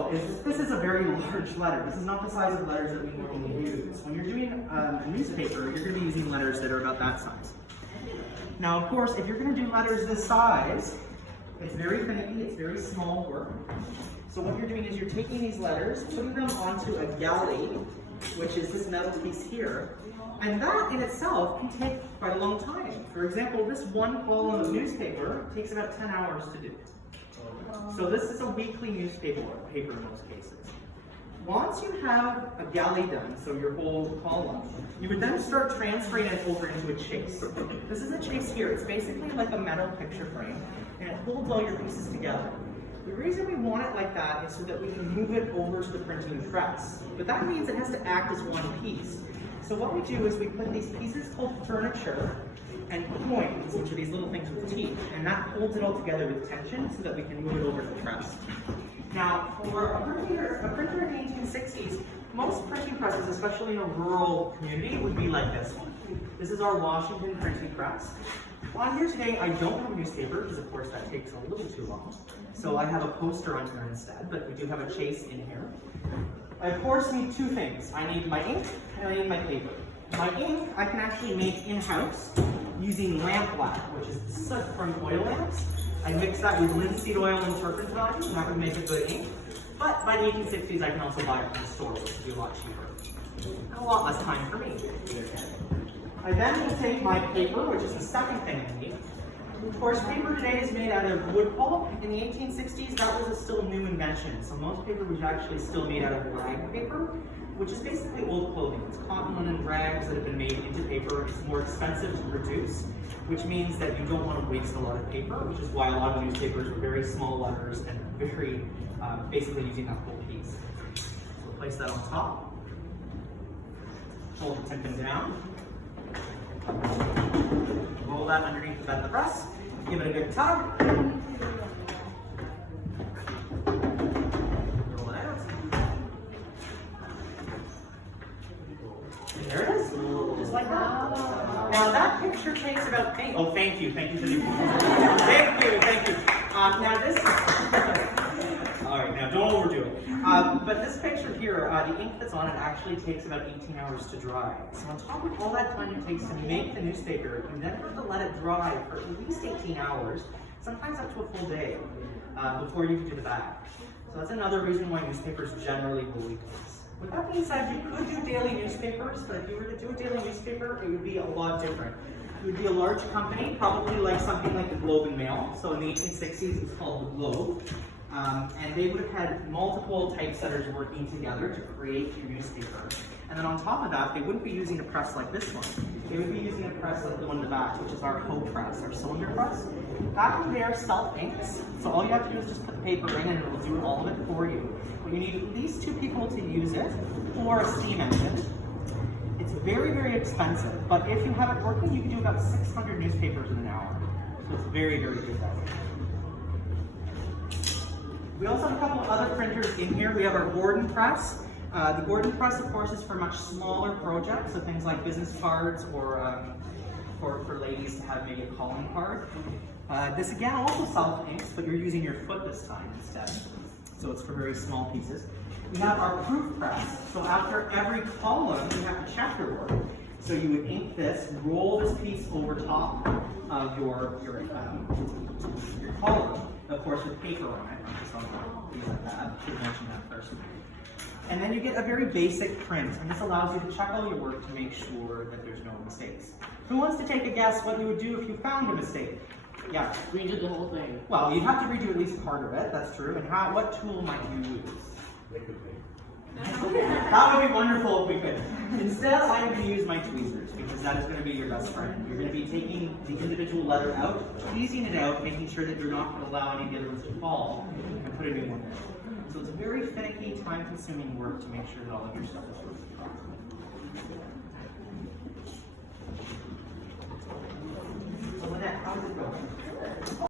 though, is this is a very large letter. This is not the size of letters that we normally use. When you're doing a newspaper, you're going to be using letters that are about that size. Now, of course, if you're going to do letters this size, it's very finicky, it's very small work. So what you're doing is you're taking these letters, putting them onto a galley, which is this metal piece here, and that in itself can take quite a long time. For example, this one column of newspaper takes about 10 hours to do. So this is a weekly newspaper in most cases. Once you have a galley done, so your whole column, you would then start transferring it over into a chase. This is a chase here. It's basically like a metal picture frame, and it holds all your pieces together. The reason we want it like that is so that we can move it over to the printing press. But that means it has to act as one piece. So what we do is we put these pieces called furniture and coins, which are these little things with teeth, and that holds it all together with tension so that we can move it over to the press. Now, for a printer in the 1860s, most printing presses, especially in a rural community, would be like this one. This is our Washington printing press. On here today, I don't have a newspaper, because of course that takes a little too long. So I have a poster on here instead, but we do have a chase in here. I of course need two things. I need my ink, and I need my paper. My ink, I can actually make in-house using lamp black, which is soot from oil lamps. I mix that with linseed oil and turpentine, and that would make a good ink. But by the 1860s, I can also buy it from the store, which would be a lot cheaper. And a lot less time for me. I then will take my paper, which is the second thing I need. Of course, paper today is made out of wood pulp. In the 1860s, that was still a new invention. So most paper was actually still made out of rag paper, which is basically old clothing. It's cotton, linen, rags that have been made into paper. It's more expensive to produce, which means that you don't want to waste a lot of paper, which is why a lot of newspapers are very small letters and very, basically using that whole piece. So we'll place that on top. Hold the tipping down. Roll that underneath the bed of the press. Give it a good tug. Roll it out. And there it is. Just like that. Now that picture takes about, oh, thank you for the thank you. Now this, all right, now don't overdo it. But this picture here, the ink that's on it actually takes about 18 hours to dry. So on top of all that time it takes to make the newspaper, you then have to let it dry for at least 18 hours, sometimes up to a full day, before you can do the back. So that's another reason why newspapers generally go weeklies. With that being said, you could do daily newspapers, but if you were to do a daily newspaper, it would be a lot different. It would be a large company, probably like something like the Globe and Mail. So in the 1860s, it was called the Globe. And they would have had multiple typesetters working together to create your newspaper. And then on top of that, they wouldn't be using a press like this one. They would be using a press like the one in the back, which is our hoe press, our cylinder press. That one there self-inks, so all you have to do is just put the paper in and it will do all of it for you. But you need at least 2 people to use it, or a steam engine. It's very, very expensive, but if you have it working, you can do about 600 newspapers in an hour. So it's very, very good that way. We also have a couple of other printers in here. We have our Gordon press. The Gordon press, of course, is for much smaller projects, so things like business cards or for ladies to have maybe a calling card. This again also self-inks, but you're using your foot this time instead. So it's for very small pieces. We have our proof press. So after every column, you have to check your work. So you would ink this, roll this piece over top of your column, of course with paper on it. I should mention that first. And then you get a very basic print, and this allows you to check all your work to make sure that there's no mistakes. Who wants to take a guess what you would do if you found a mistake? Yeah. Redo the whole thing. Well, you'd have to redo at least part of it, that's true. And what tool might you use? That would be wonderful if we could. Instead, I'm going to use my tweezers, because that is going to be your best friend. You're going to be taking the individual letter out, tweezing it out, making sure that you're not going to allow any of the other ones to fall, and put a new one in. So it's a very finicky, time-consuming work to make sure that all of your stuff is working properly.